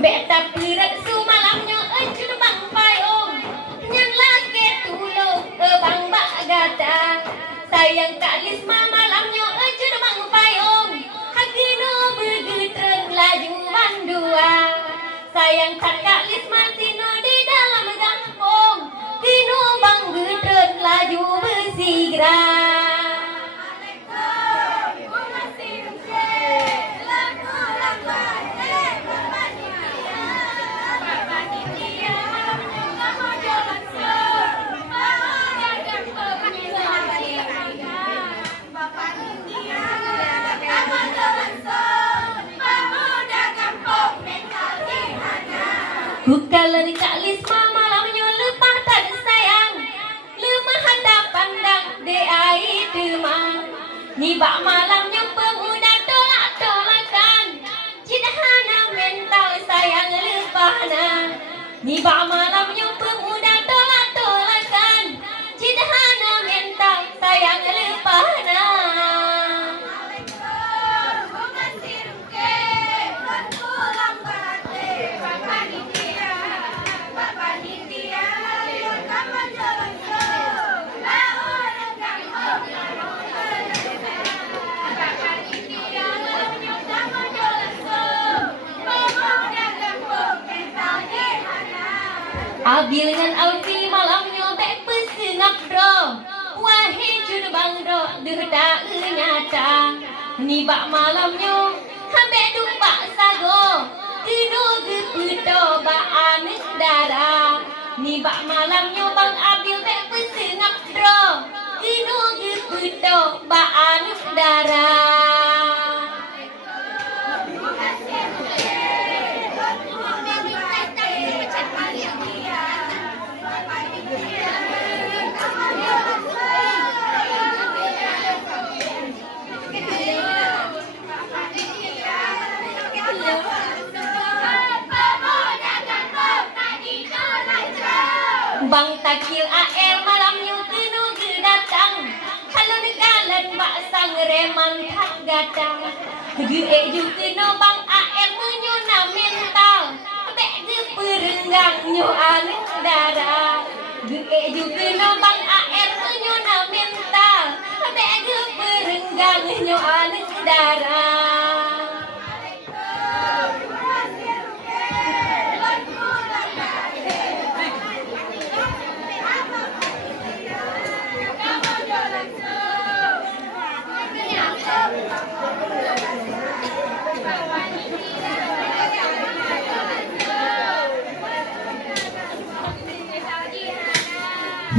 Beta pirat su malamnya ecun bang payung nyan lagi tulung bang bak gata sayang kalis malamnya ecun bang payung hagino begitreng laju bandua sayang tak kalis matino di dalam kampung kino bang getreng laju bersigra. Bukalan kalis malamnya lepas tak sayang lemah hadap pandang de air demam nibak malamnya pemuda tolak-tolakan cidahana mental sayang lepahna nibak malamnya pemuda tolak-tolakan cidahana mental sayang lepahna. Abil dengan Alfi malamnya bek pesengap bro wahai jud bang bro derda nyata nibak malamnya habek dumba sago kino geputo ba anek darah nibak malamnya bang Abil bek pesengap bro kino geputo ba anek darah. Bang takil AR malamnya kenu datang kalau nikalan bak sang reman tak gatang ge juga bang AR menyona mental bek ge perenggang nyo anek darah ge juga bang AR menyona mental bek ge perenggang nyo anek darah.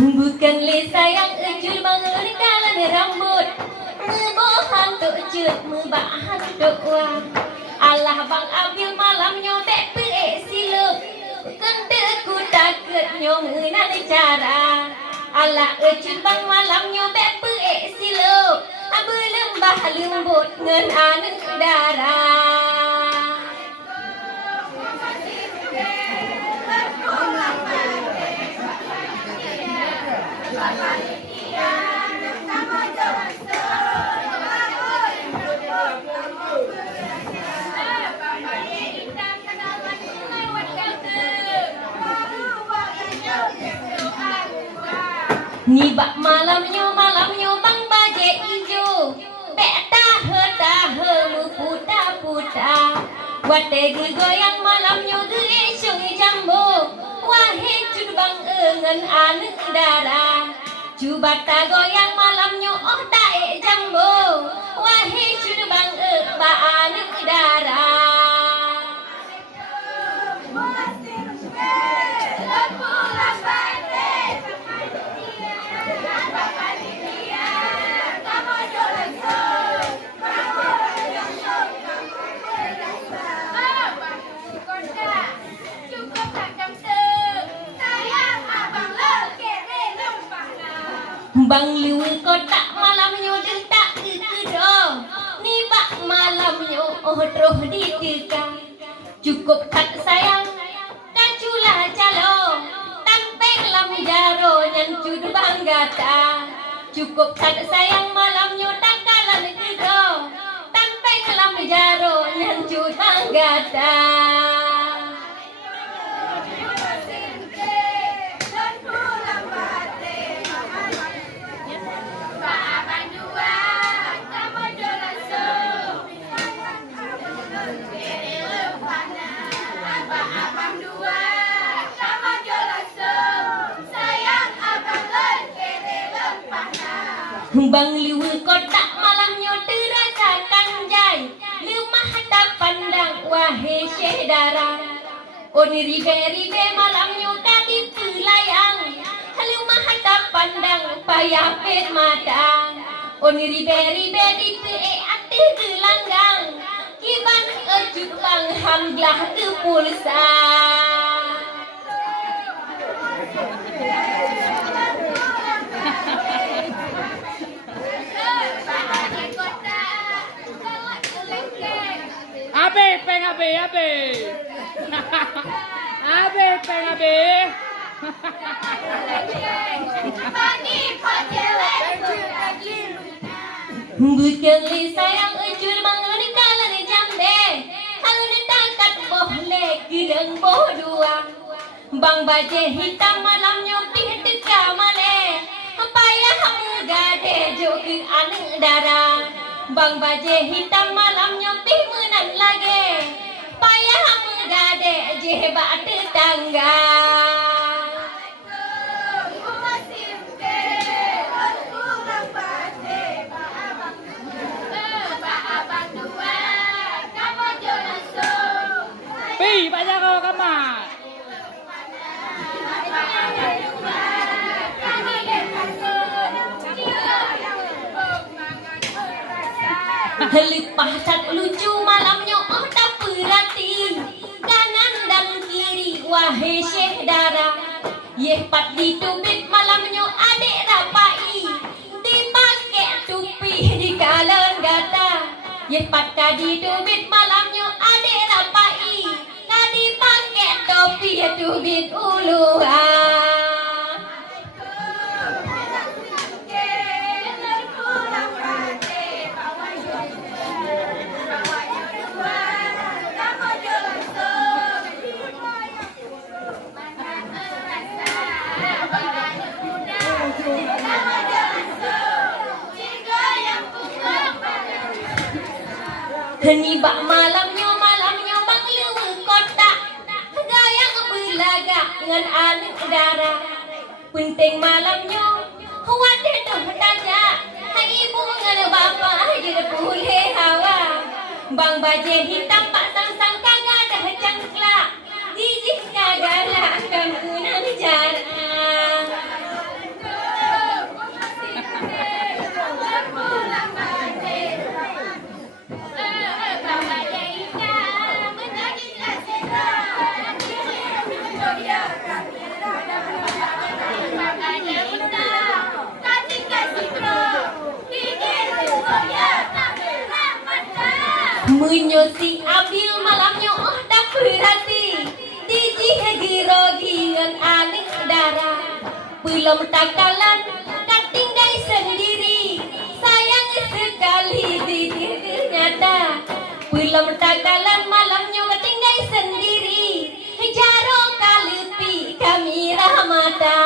Bukan le sayang ejul bangun kalan rambut ngebohan tuk ejul mebahan doa Allah bang Abil malamnya bek peek silup kende ku takut nyong nan cara Allah ejul bang malamnya bek peek silup belembah lembut ngen anek darah. Nibak malamnya bang baje ijo bek tahe mu puta wate goyang malamnya ge sung jambo wahai cud bang engen anek darah coba ta goyang malamnya oh dae jambo wahai cud bang ba anek darah. Bang liung kotak malamnya dentak kedo nibak malamnya oh troh ditika cukup tak kata. Cukup tak sayang malamnya tak kalah negero. Tanpa kelam jaro nyancu tanggata. Bang liwe kotak malamnya terasakan jai. Lemah tak pandang wahai syekh darah. Oni ribe malamnya tadi pelayang. Lemah tak pandang payah pet mata. Oni ribe di pe ati gelanggang. Kiban ejut bang hamglah ke pulsa. Bukan sayang ujur bangun kalan jamde. Halu ditangkat bohle gedeng boh dua. Bang baje hitam malam nyopih teka male. Payah gade joki aneng darah. Bang baje hitam malam nyopih menan lagi. Payah gade jehbat tetangga. Pak Jaro kamar. Lipah cat lucu malamnya oh tak perhati. Kanan dan kiri wahai syekh darah. Yeh pat ditubit malamnya adik rapai. Dipakai tupi di kalan gata. Yeh pat kadi tubit malamnya adik rapai. Kadi pakai topi tubit uluan. Heni bak malamnya bang lewe kotak. Gayang belaga ngan anak darah. Penting malamnya wadah tuh tanya. Hai ibu ngan bapa jadi pulih hawa. Bang baje hitam pak sang kagak dah cangklak. Jijik kagak lah kampunan jarang. Menyosi abil malamnya oh tak perhati. Diji girogi ngan anik darah. Belum takalan katinggai sendiri. Sayang sekali di nyata. Belum takalan malamnya katinggai sendiri. Jaro kalepi kami rahmata.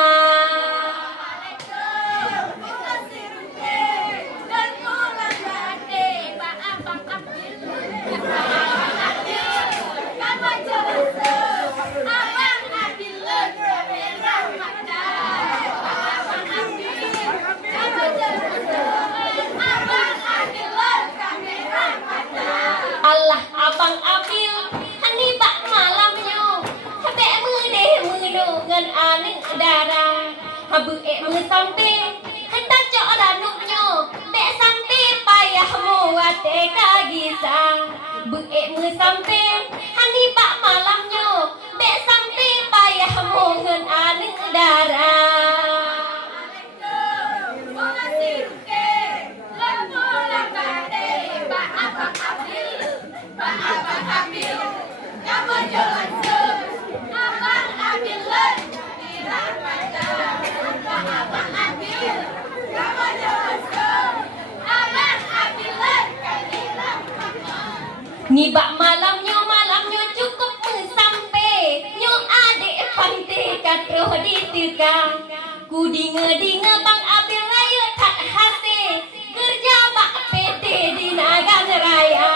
Nibak malamnya cukup sampai nyo adik pantai katro ditukang. Ku dinga Bang Abil raya tak hasil kerja bak PT di Nagan Raya.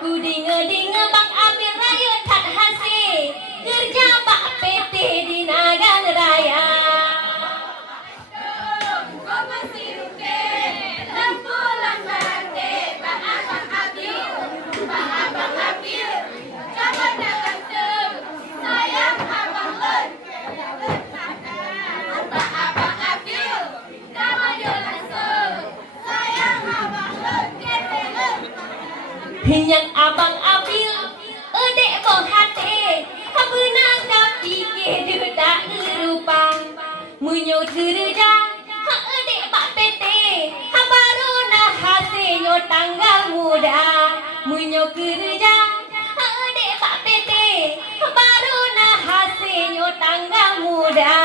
Ku dinga Bang Abil raya tak hasil kerja bak PT di Nagan Raya. Yang Abang Abil edek boh hati habuna kapi ke dedak rupa munyo kerja ha edek bak pete ha baru nah hasilnya tanggal muda munyo kerja ha edek bak pete ha baru nah hasilnya tanggal muda.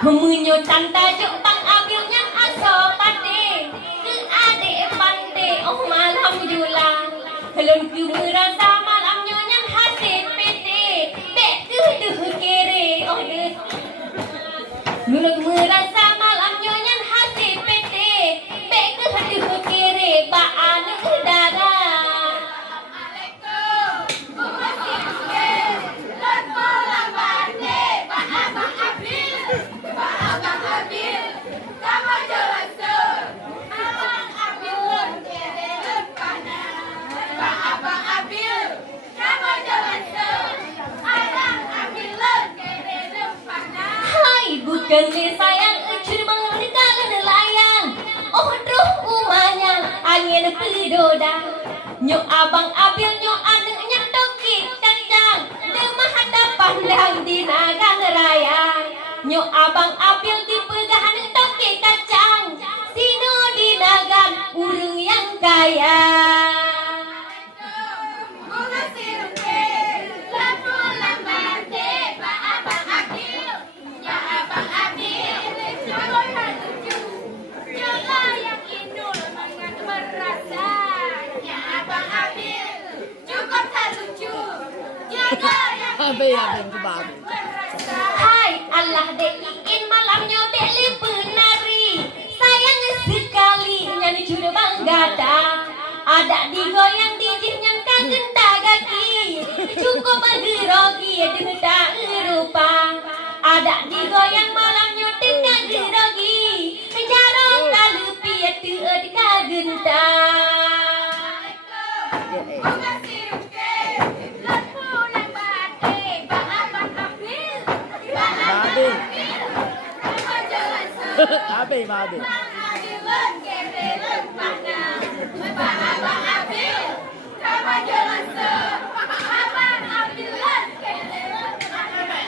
Menyo tanta juk Bang Abil yang aso pate ke adik pante oh malam julang helon ku merasa malamnya yang hasil pete bek tu kere oh nulung merasa malamnya yang hasil pete bek tu kere ba anu dara. Bukan sayang ucur mengkala nelayang oh duh umanya angin pedoda nyo Abang Abil nyo adeknya toki kacang demah ada pandang di Nagan Raya nyo Abang Abil di pegahan toki kacang sino di Nagan urung yang kaya. Hai Allah deiin malamnya beli penari sayang sekali nyanyi juru banggata ada digoyang dijinyan kagenda gaki cukup gerogi dedak rupa ada digoyang malamnya dengan gerogi jarang kalupi tu kagenda. Abi.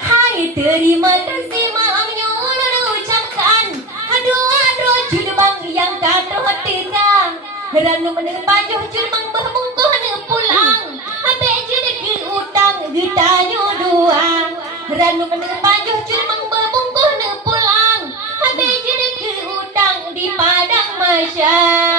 Hai terima kasih malamnya ulun ucapkan aduh judbang yang kata tegang ranu meneng pajuh judbang berbungkuh ne pulang abe jadi ke utang ditanya dua ranu meneng pajuh judbang berbungkuh ne pulang abe jadi ke utang di padang masya.